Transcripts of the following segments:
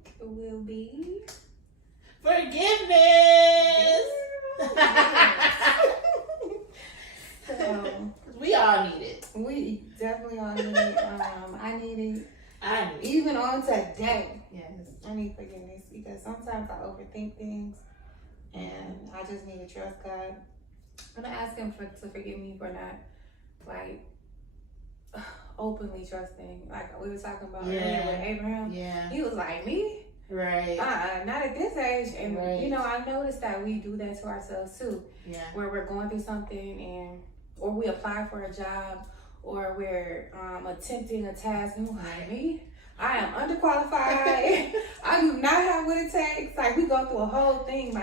topic will be forgiveness. So we all need it. we definitely all need it. I need it. I need it. Even on today, Yes. I need forgiveness because sometimes I overthink things, and I just need to trust God. I'm gonna ask Him to forgive me for not like openly trusting. Like we were talking about earlier with Abraham. Yeah. He was like, me? Right. Not at this age. And Right. you know, I noticed that we do that to ourselves too. Yeah. Where we're going through something or we apply for a job or we're attempting a task and we're like, me? I am underqualified. I do not have what it takes. Like we go through a whole thing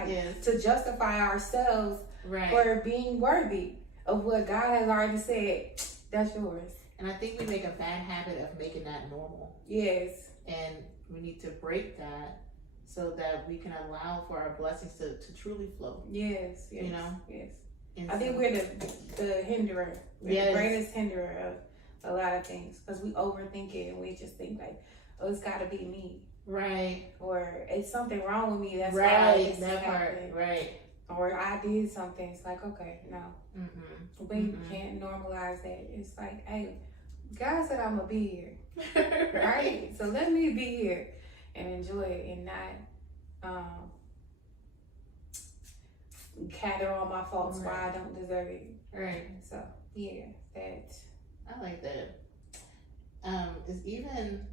to justify ourselves for being worthy of what God has already said. That's yours. And I think we make a bad habit of making that normal. Yes. And we need to break that so that we can allow for our blessings to truly flow. Yes. You know? Yes. And I think we're the hinderer. We're the greatest hinderer of a lot of things because we overthink it and we just think like, oh, it's got to be me. Right. Or it's something wrong with me. That's right. why this that part. happened. Right. Or I did something. It's like, okay, no. Mm-hmm. We can't normalize that. It's like, hey, God said I'm going to be here. Right? So let me be here and enjoy it and not gather all my faults why I don't deserve it. Right. So, yeah, that. I like that. It's even,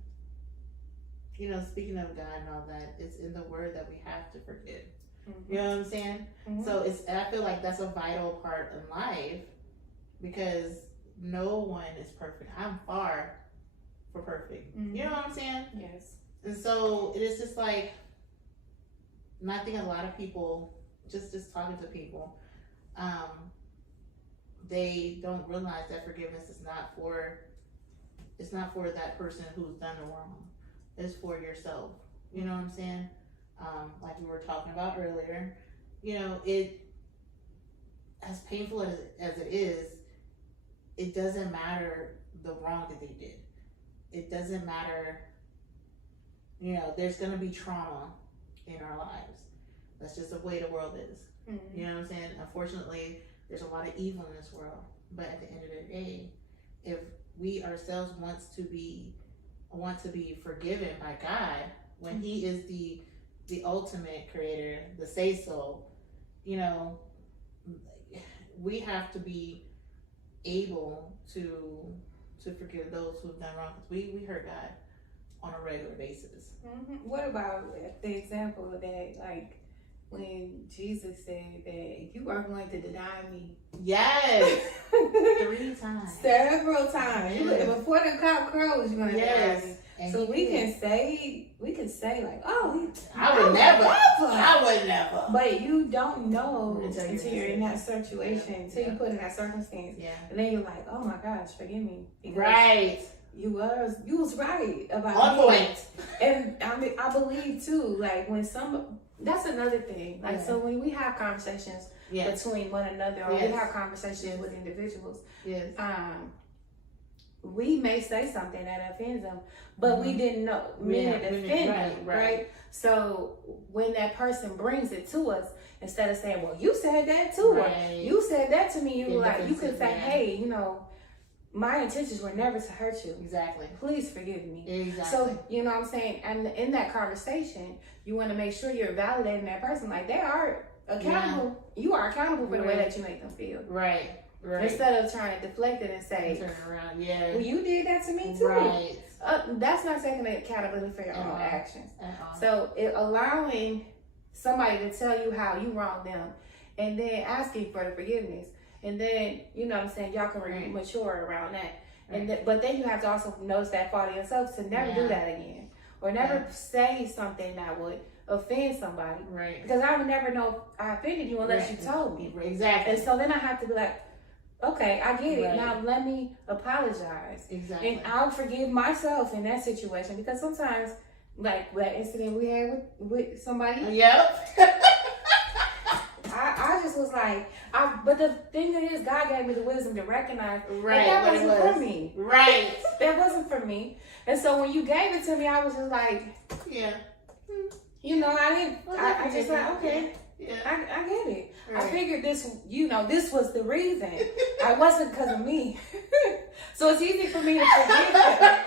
you know, speaking of God and all that, it's in the word that we have to forgive. Mm-hmm. You know what I'm saying? Mm-hmm. So I feel like that's a vital part in life because no one is perfect. I'm far from perfect. Mm-hmm. You know what I'm saying? Yes. And so it is just like, and I think a lot of people, just talking to people, they don't realize that forgiveness is not for that person who's done the wrong. It's for yourself. You know what I'm saying? Like we were talking about earlier, you know, it, as painful as it is, it doesn't matter the wrong that they did. It doesn't matter, you know, there's going to be trauma in our lives. That's just the way the world is. Mm-hmm. You know what I'm saying? Unfortunately, there's a lot of evil in this world. But at the end of the day, if we ourselves want to be forgiven by God, when He is the ultimate creator, the say-so, you know, we have to be able to forgive those who've done wrong. We hurt God on a regular basis. Mm-hmm. What about the example that, like, when Jesus said that you are going to deny me? Yes. 3 times. Several times. Yes. Before the cock crows, you're going to deny me. And so we can say like, oh, I would never. But you don't know until you're in that situation, until you put in that circumstance. Yeah. And then you're like, oh my gosh, forgive me. Right. You was right about on point. And I believe too, like when that's another thing. Like so when we have conversations between one another or we have conversations with individuals, we may say something that offends them, but we didn't know. We didn't offend them, right? So when that person brings it to us, instead of saying, well, you said that too, or you said that to me, you could say, hey, you know, my intentions were never to hurt you. Exactly. Please forgive me. Exactly. So, you know what I'm saying? And in that conversation, you want to make sure you're validating that person. Like, they are accountable. Yeah. You are accountable for the way that you make them feel. Right. Instead of trying to deflect it and say, turn around. Well, you did that to me too. Right. That's not taking accountability for your own actions. So, allowing somebody to tell you how you wronged them and then asking for the forgiveness. And then, you know what I'm saying, y'all can mature around that. And but then you have to also notice that fault in yourself to never do that again. Or never say something that would offend somebody. Right. Because I would never know if I offended you unless you told me. Exactly. And so then I have to be like, okay, I get it. Now let me apologize. Exactly. And I'll forgive myself in that situation. Because sometimes, like that incident we had with somebody. Yep. I just was like, but the thing is, God gave me the wisdom to recognize that wasn't for me. Right. That wasn't for me. And so when you gave it to me, I was just like, You know, I didn't. I just like, okay, yeah. I get it. Right. I figured this. You know, this was the reason. I wasn't because of me. So it's easy for me to forgive them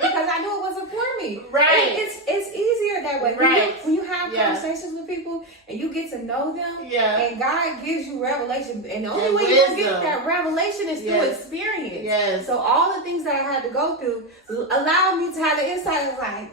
because I knew it wasn't for me. Right. It's easier that way. Right. When you have conversations with people and you get to know them, and God gives you revelation, and the only way you're gonna get that revelation is through experience. Yes. So all the things that I had to go through allowed me to have the insight of like,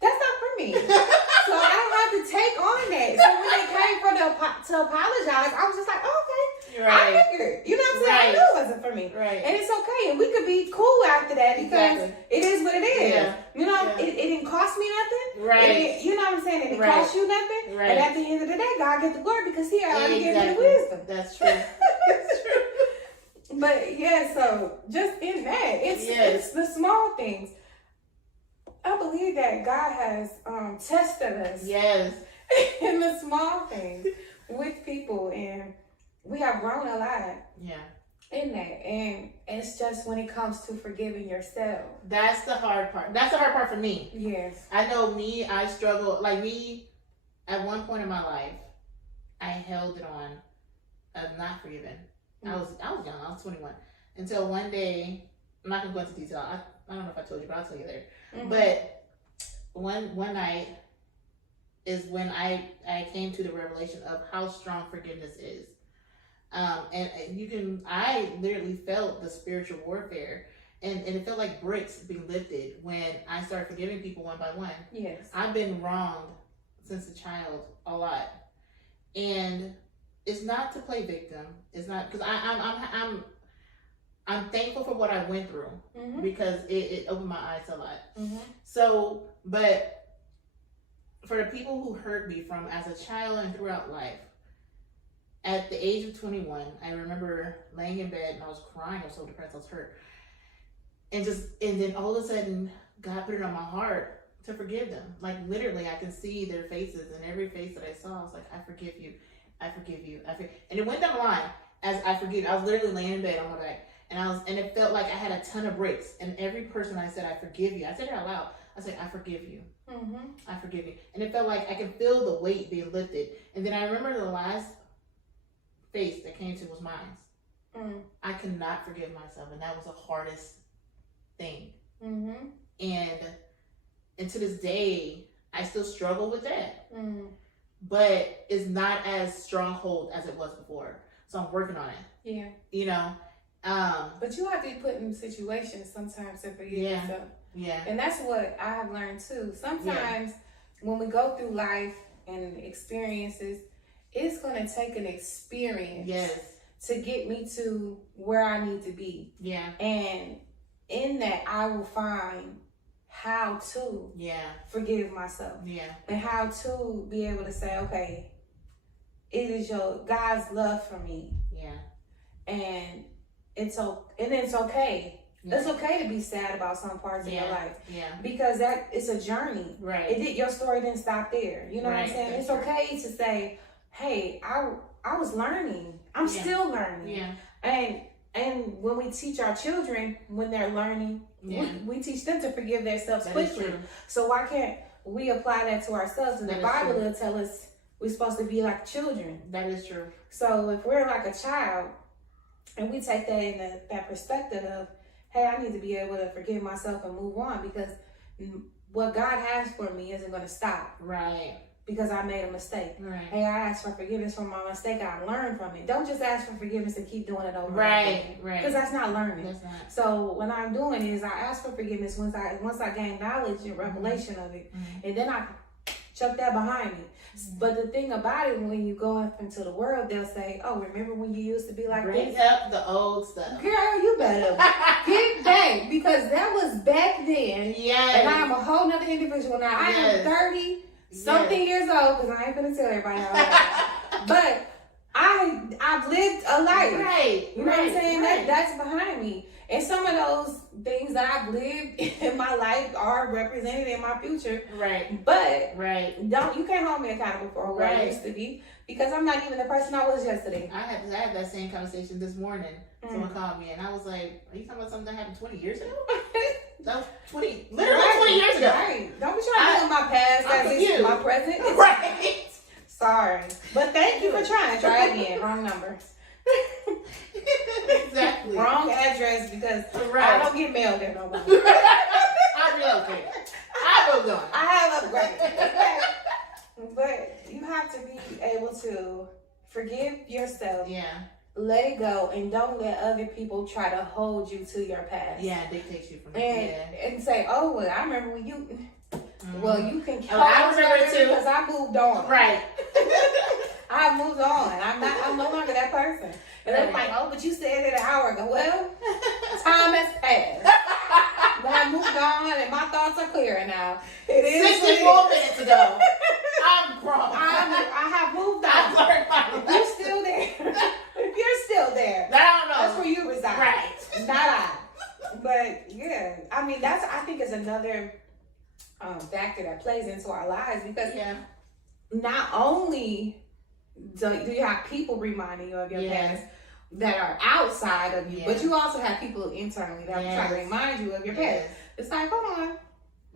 that's not for me. So I don't have to take on that. So when they came to apologize, I was just like, oh, okay. Right. I figured. You know what I'm saying? I knew it wasn't for me. Right. And it's okay. And we could be cool after that because it is what it is. Yeah. You know, it didn't cost me nothing. Right. You know what I'm saying? It didn't cost you nothing. Right. And at the end of the day, God get the glory because he already gave me the wisdom. That's true. That's true. But yeah, so just in that, it's the small things. I believe that God has tested us in the small things with people, and we have grown a lot in that. And it's just when it comes to forgiving yourself. That's the hard part. That's the hard part for me. Yes. I know me, I struggle. Like me, at one point in my life, I held it on of not forgiving. I was young. I was 21. Until one day, I'm not going to go into detail. I don't know if I told you, but I'll tell you later. Mm-hmm. But one night is when I came to the revelation of how strong forgiveness is. And I literally felt the spiritual warfare, and it felt like bricks being lifted when I started forgiving people one by one. Yes. I've been wronged since a child a lot. And it's not to play victim. It's not, because I'm thankful for what I went through, because it opened my eyes a lot. So, but for the people who hurt me from as a child and throughout life, at the age of 21, I remember laying in bed and I was crying. I was so depressed. I was hurt. And then all of a sudden, God put it on my heart to forgive them. Like literally, I can see their faces, and every face that I saw, I was like, I forgive you. I forgive you. And it went down the line as I forgive. I was literally laying in bed on my back. And it felt like I had a ton of bricks. And every person I said, I forgive you. I said it out loud. I said, I forgive you. I forgive you. And it felt like I could feel the weight being lifted. And then I remember the last face that came to was mine. I could not forgive myself. And that was the hardest thing. And to this day, I still struggle with that. But it's not as stronghold as it was before. So I'm working on it. Yeah. You know? But you have to be put in situations sometimes to forgive yourself. Yeah. And that's what I have learned too. Sometimes when we go through life and experiences, it's going to take an experience to get me to where I need to be. Yeah. And in that, I will find how to forgive myself. Yeah. And how to be able to say, okay, it is God's love for me. Yeah. And it's okay. Yeah. It's okay to be sad about some parts of your life. Yeah. Because it's a journey. Right. Your story didn't stop there. You know what I'm saying? That's okay to say, hey, I was learning. I'm still learning. Yeah. And when we teach our children, when they're learning, we teach them to forgive themselves quickly. So why can't we apply that to ourselves? And the Bible will tell us we're supposed to be like children. That is true. So if we're like a child, and we take that in that perspective of, hey, I need to be able to forgive myself and move on, because what God has for me isn't going to stop. Right. Because I made a mistake. Right. Hey, I asked for forgiveness for my mistake. I learned from it. Don't just ask for forgiveness and keep doing it over and over. Right. Because that's not learning. That's not. So what I'm doing is I ask for forgiveness once I gain knowledge and revelation of it, and then I chuck that behind me. But the thing about it, when you go up into the world, they'll say, oh, remember when you used to be like Bring this? up the old stuff. Girl, you better get back, because that was back then. Yes. And I am a whole nother individual now. I am 30 something years old, because I ain't gonna tell everybody how old I am. But I've lived a life. Right. You know what I'm saying? Right. That's behind me. And some of those things that I've lived in my life are represented in my future. Right. But you can't hold me accountable for who I used to be, because I'm not even the person I was yesterday. I had that same conversation this morning. Someone called me and I was like, are you talking about something that happened 20 years ago? That was 20 years ago. Right. Don't be trying to do my past I'm as confused. it's my present. It's Right. Sorry. But thank you for trying. Try again. Wrong number. Exactly. Wrong address because Right. I don't get mail there no more. I relocate. I moved on. I have upgraded. But you have to be able to forgive yourself, Yeah. let it go, and don't let other people try to hold you to your past. Yeah, it dictates you from And say, oh, well, I remember when you... Mhm. Well, you can Oh, I remember it too. because I moved on. Right. I moved on. I'm no longer that person. And they're Right. like, oh, but you said it an hour ago. Well, time has passed. But I moved on and my thoughts are clearer now. It is 64 minutes ago. I'm grown. I have moved on. I've learned my If you're still there, if you're still there, I don't know. that's where you reside. Right. Not I. But yeah, I mean, I think is another factor that plays into our lives because Yeah. not only do you have people reminding you of your past that are outside of you, but you also have people internally that are trying to remind you of your past. It's like, hold on,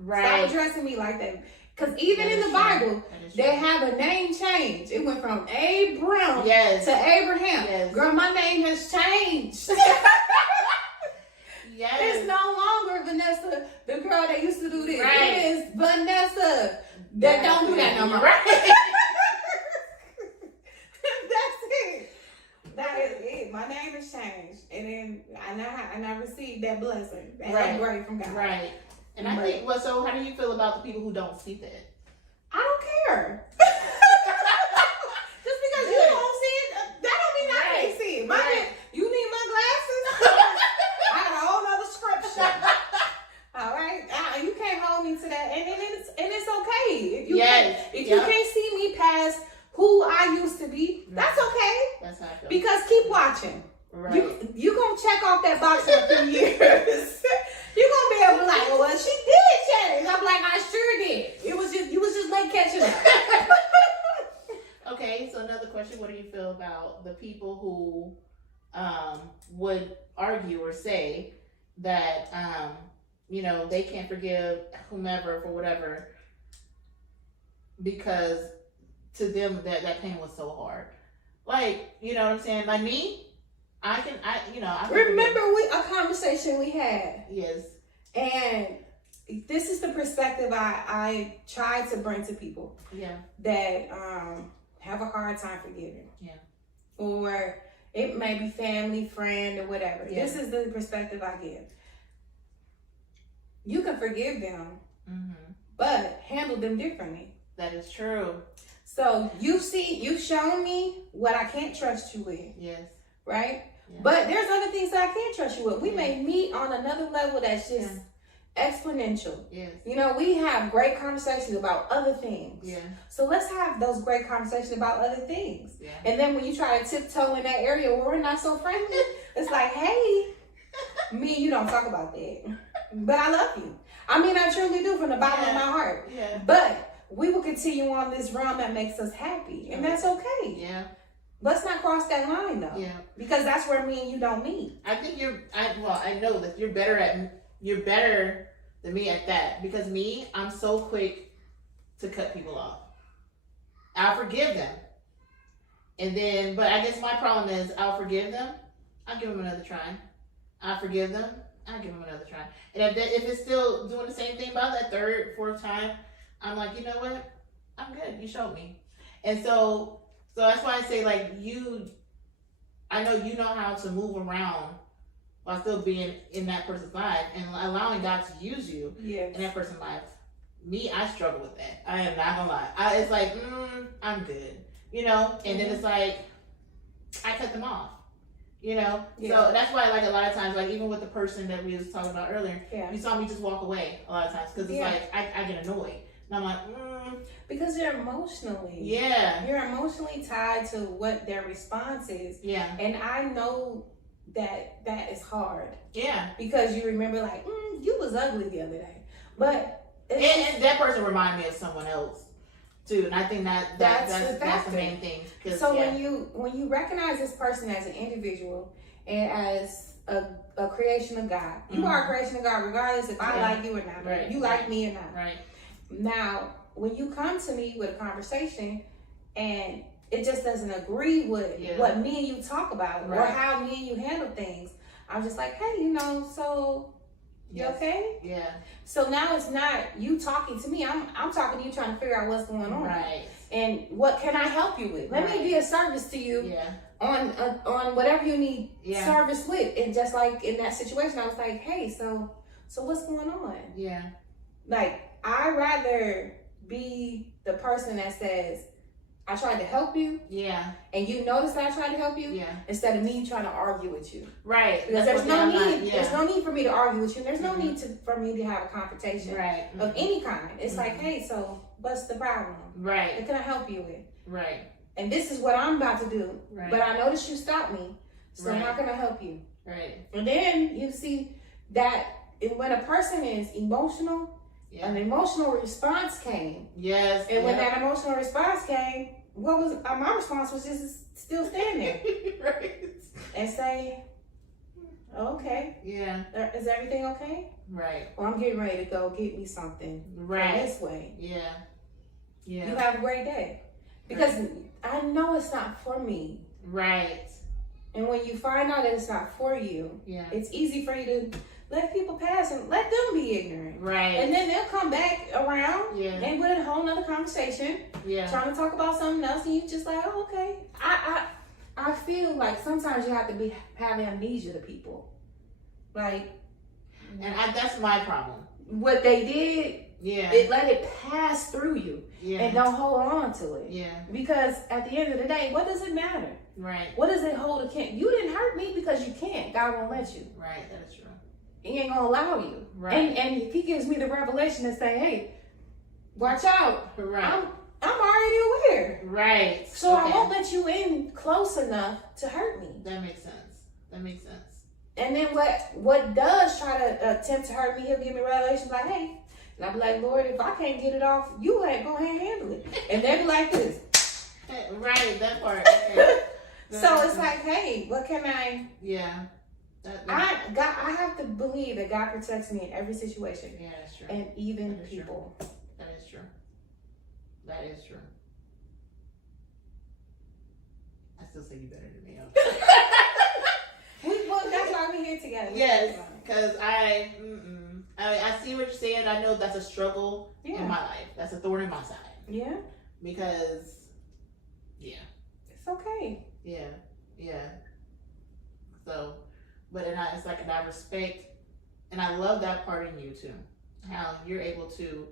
stop addressing me like that. Because even in the Bible, they have a name change. It went from Abram to Abraham. Yes. Girl, my name has changed. Yes. It's no longer Vanessa, the girl that used to do this. Right. It is Vanessa that don't do that no more. Right. That's it. That is it. My name has changed, and then I received that blessing, that upgrade from God. Right. And I think, well, so how do you feel about the people who don't see that? I don't care. Just because you don't see it, that don't mean I can't see it. You need my glasses? I got a whole nother scripture. All right, you can't hold me to that, and it's okay if you can't see me past who I used to be. That's okay. That's how I feel. Because keep watching. Right. You gonna check off that box in a few years. You gonna be able to like, well, she did change. I'm like, I sure did. You was just late catching up. Okay, so another question: what do you feel about the people who would argue or say that they can't forgive whomever for whatever because to them that pain was so hard? Like, you know what I'm saying? Like me, I can Remember a conversation we had. Yes. And this is the perspective I try to bring to people. Yeah. That have a hard time forgiving. Yeah. Or it may be family, friend, or whatever. Yeah. This is the perspective I give. You can forgive them, but handle them differently. That is true. So you've shown me what I can't trust you with. Yes. Right? Yeah. But there's other things that I can't trust you with. We may meet on another level that's just exponential. Yes. We have great conversations about other things. Yeah. So let's have those great conversations about other things. Yeah. And then when you try to tiptoe in that area where we're not so friendly, it's like, hey, me and you don't talk about that. But I love you. I mean, I truly do from the bottom of my heart. Yeah. But we will continue on this realm that makes us happy. And that's okay. Yeah. Let's not cross that line though. Yeah. Because that's where me and you don't meet. I think I know that you're better than me at that. Because me, I'm so quick to cut people off. I'll forgive them. And then, but I guess my problem is I'll forgive them. I'll give them another try. I'll forgive them. I'll give them another try. And if it's still doing the same thing about that third, fourth time, I'm like, you know what? I'm good. You showed me. And so that's why I say, like, I know you know how to move around while still being in that person's life and allowing God to use you in that person's life. Me, I struggle with that. I am not gonna lie. It's like, I'm good. And then it's like, I cut them off. So that's why, like, a lot of times, like, even with the person that we was talking about earlier, you saw me just walk away a lot of times because it's like, I get annoyed. And I'm like, Because you're emotionally. Yeah. You're emotionally tied to what their response is. Yeah. And I know that is hard. Yeah. Because you remember, like, you was ugly the other day. But and that person reminded me of someone else too. And I think that's the main thing. So when you recognize this person as an individual and as a creation of God. You are a creation of God, regardless if I like you or not. Right. You like me or not. Right. Now, when you come to me with a conversation and it just doesn't agree with what me and you talk about or how me and you handle things, I'm just like, hey, so you okay? Yeah. So now it's not you talking to me. I'm talking to you, trying to figure out what's going on. Right. And what can I help you with? Let me be a service to you. Yeah. On whatever you need service with. And just like in that situation, I was like, hey, so what's going on? Yeah. Like, I'd rather be the person that says, I tried to help you. Yeah. And you notice that I tried to help you. Yeah. Instead of me trying to argue with you. Right. Because there's no need. There's no need for me to argue with you. There's no need for me to have a confrontation. Right. Of any kind. It's like, hey, so what's the problem? Right. What can I help you with? Right. And this is what I'm about to do. Right. But I noticed you stopped me. So how can I help you? Right. And then you see that when a person is emotional, an emotional response came. Yes. And when that emotional response came, my response was just still stand there. Right. And say, okay. Yeah. Is everything okay? Right. Well, I'm getting ready to go get me something. Right. This way. Yeah. Yeah. You have a great day. Because I know it's not for me. Right. And when you find out that it's not for you, it's easy for you to let people pass and let them be ignorant. Right. And then they'll come back around and with a whole nother conversation. Yeah. Trying to talk about something else, and you just like, oh, okay. I feel like sometimes you have to have amnesia to people. Like, and that's my problem. What they did, it let it pass through you. And don't hold on to it. Yeah. Because at the end of the day, what does it matter? Right. What does it hold against? You didn't hurt me because you can't. God won't let you. Right. That is true. He ain't gonna allow you. Right. And if he gives me the revelation and say, hey, watch out. Right. I'm already aware. Right. So I won't let you in close enough to hurt me. That makes sense. That makes sense. And then what does try to attempt to hurt me, he'll give me revelation like, hey. And I'll be like, Lord, if I can't get it off, you go ahead and handle it. And they be like this. Right, that part. Okay. So it's like, hey, what can I? Yeah. I have to believe that God protects me in every situation. Yeah, that's true. And even people. True. That is true. That is true. I still say you better than me. Well, that's why we're here together. Yes, because I see what you're saying. I know that's a struggle in my life. That's a thorn in my side. Yeah. Because, it's okay. Yeah. So, but it's like, and I respect, and I love that part in you too. How you're able to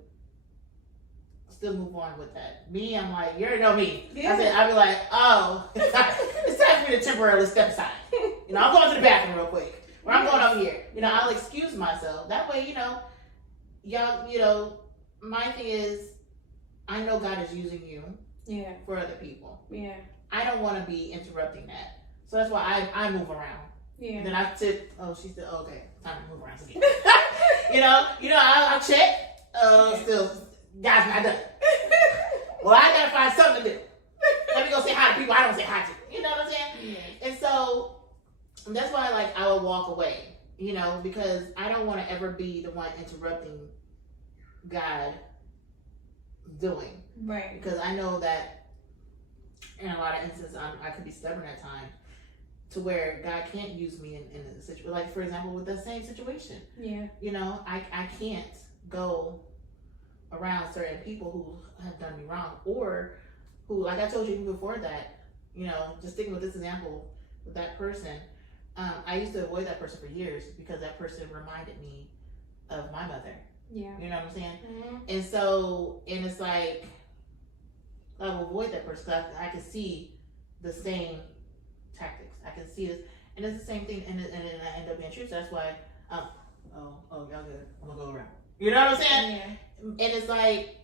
still move on with that. Me, I'm like, you already know me. Yeah. I'd be like, oh, it's time for me to temporarily step aside. I'm going to the bathroom real quick. Or I'm going over here. I'll excuse myself. That way, y'all, my thing is, I know God is using you for other people. Yeah. I don't want to be interrupting that. So that's why I move around. Yeah. And then I tip, she said, okay, time to move around again. I'll check. Still, God's not done. Well, I gotta find something to do. Let me go say hi to people I don't say hi to. You know what I'm saying? Yeah. And so that's why I will walk away, because I don't want to ever be the one interrupting God doing. Right. Because I know that in a lot of instances I could be stubborn at times to where God can't use me in a situation. Like, for example, with the same situation. Yeah. I can't go around certain people who have done me wrong, or who, like I told you before that, just sticking with this example with that person, I used to avoid that person for years because that person reminded me of my mother. Yeah. You know what I'm saying? Mm-hmm. And so, and it's like, I will avoid that person because I can see the same tactics. I can see it, and it's the same thing, and I end up being true. So that's why, y'all good. I'm gonna go around. You know what I'm saying? Yeah. And it's like,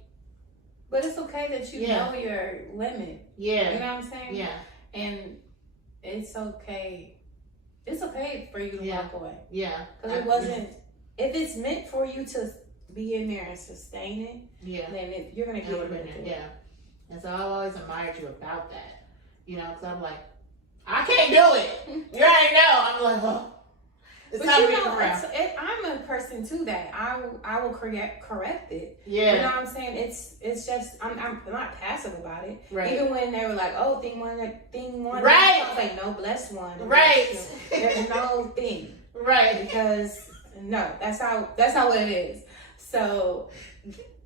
but it's okay that you know your limit. Yeah. You know what I'm saying? Yeah. And it's okay. It's okay for you to walk away. Yeah. Because it wasn't. If it's meant for you to be in there and sustain it, then you're gonna get it. Yeah. And so I've always admired you about that. Because I'm like, I can't do it. You already know. I'm like, It's But time you to be know, around. I'm a person too that I will correct it. Yeah. You know what I'm saying? It's just I'm not passive about it. Right. Even when they were like, oh, thing one, Right. I was like, no, bless one. Right. There's no thing. Right. Because no, that's not what it is. So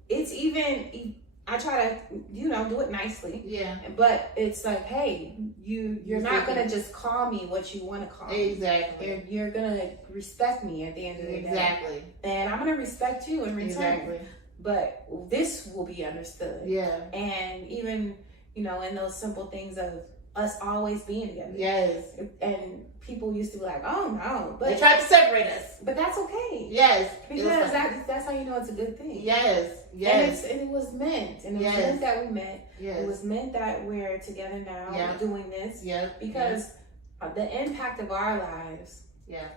it's even I try to, you know, do it nicely. Yeah. But it's like, hey, you're not gonna just call me what you want to call me. Exactly. You're gonna respect me at the end of the day. Exactly. And I'm gonna respect you in return. Exactly. But this will be understood. Yeah. And even, you know, in those simple things of us always being together. Yes. And people used to be like, oh no, They but tried to separate us. but that's okay. Yes. Because that's how you know it's a good thing. Yes. Yes. And it was meant. And it was Yes. meant that we met. Yes. It was meant that we're together now Yeah. doing this. Yeah. Because the impact of our lives Yeah.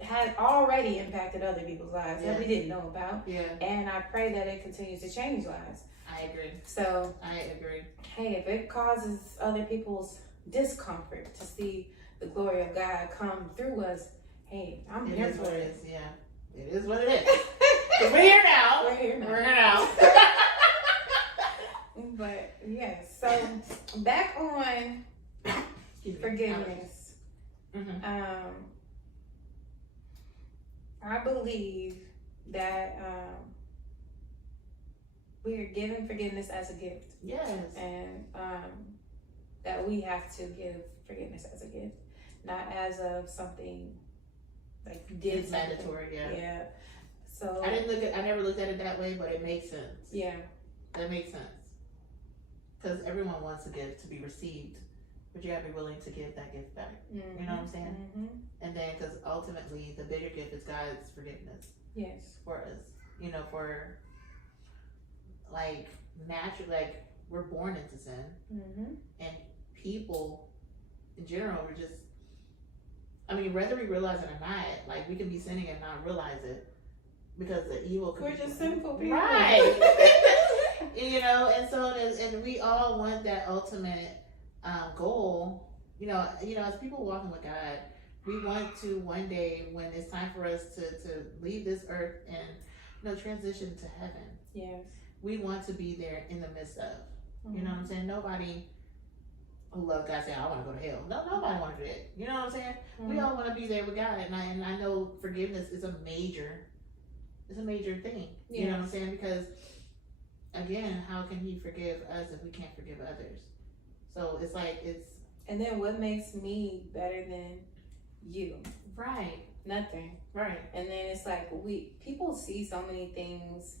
had already impacted other people's lives that we Yeah. didn't know about. Yeah. And I pray that it continues to change lives. I agree. So, I agree. hey, if it causes other people's discomfort to see the glory of God come through us, hey, I'm It here is for what it. it is. Yeah. It is what it is. 'Cause we're here now. We're here now. We're here now. But yes, so back on Excuse me. forgiveness. Mhm. I believe that we are given forgiveness as a gift, Yes. and that we have to give forgiveness as a gift, not as of something like you did It's something. mandatory. Yeah. Yeah. So I never looked at it that way, but it makes sense. yeah. That makes sense. Because everyone wants a gift to be received, but you gotta be willing to give that gift back. Mm-hmm. You know what I'm saying? Mm-hmm. And then, because ultimately, the bigger gift is God's forgiveness Yes. for us. You know, for like natural, like we're born into sin, Mm-hmm. and people in general, we're just. I mean, whether we realize it or not, like we can be sinning and not realize it because the evil. We're just sinful people, right? You know, and so and we all want that ultimate goal. You know, as people walking with God, we want to one day when it's time for us to leave this earth and transition to heaven. Yes. We want to be there in the midst of. You know what I'm saying? Nobody who loves God saying, I want to go to hell. No, nobody want to do that. You know what I'm saying? Mm-hmm. We all want to be there with God, and I know forgiveness is a major thing. Yes. You know what I'm saying? Because again, how can He forgive us if we can't forgive others? So it's like And then what makes me better than you? right, Nothing. right, And then it's like people see so many things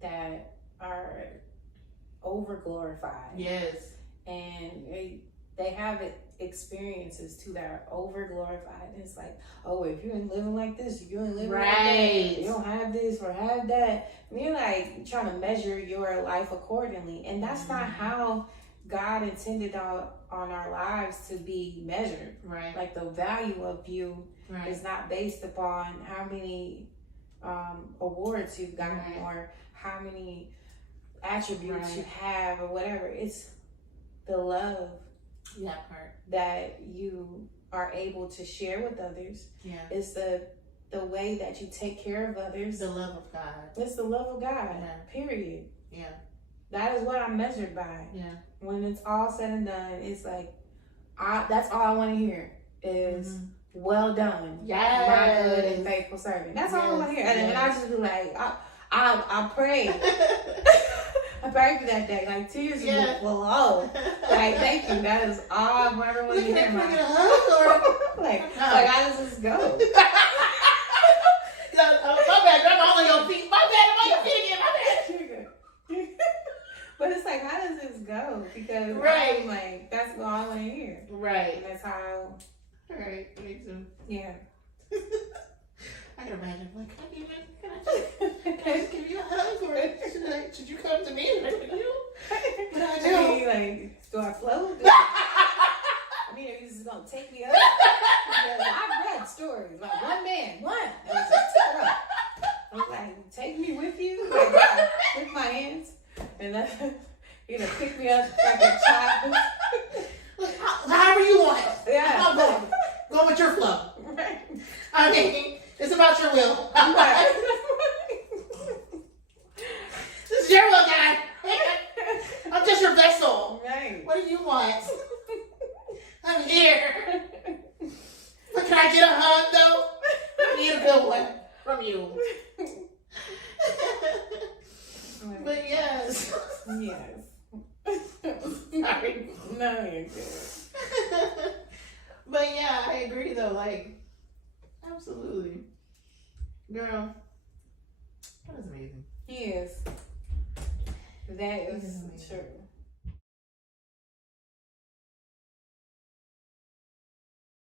that are over glorified. yes, And they have experiences too that are over glorified. And it's like, oh, if you ain't living like this, if you ain't living like that, right, you don't have this or have that. And you're like trying to measure your life accordingly. And that's not how God intended on our lives to be measured. right, Like the value of you right, is not based upon how many awards you've gotten Right. or how many attributes Right. you have or whatever. It's the love that part, that you are able to share with others. yeah, It's the way that you take care of others. the love of God, It's the love of God. Yeah. Period. yeah, That is what I'm measured by. yeah, When it's all said and done, it's like that's all I want to hear is Mhm. well done, Yes. my good and faithful servant. That's all I Yes. want to hear. And I just be like, I pray. I pray for that day. Like tears Yeah. will flow. Like thank you. That is all I ever want to hear. Can I get a My, hug or? like No. how does this go? My bad, grandma, I'm on your feet. My bad, I'm on your feet again. My bad. But it's like, how does this go? Because Right. I'm like, that's all I want to hear. Right. And that's how, Right. Me too. yeah. I can imagine. Like, can I just give you a hug, or should you come to me? Should I come to you? What I do I do? mean, like, do I float? I mean, are you just gonna take me up? Because I've read stories like one that was just took her up. I was like, take me with you, like, with my hands, and then you're gonna pick me up like a child. However you want it. Yeah, I'm going with your flow. right. I mean, it's about your will. This is your will, God. I'm just your vessel. Right. What do you want? I'm here. But can I get a hug, though? I need a good one from you. But yes. Yes. Sorry. No, you're good. But yeah, I agree though. Like, absolutely. Girl, that is amazing. Yes. That is amazing. true.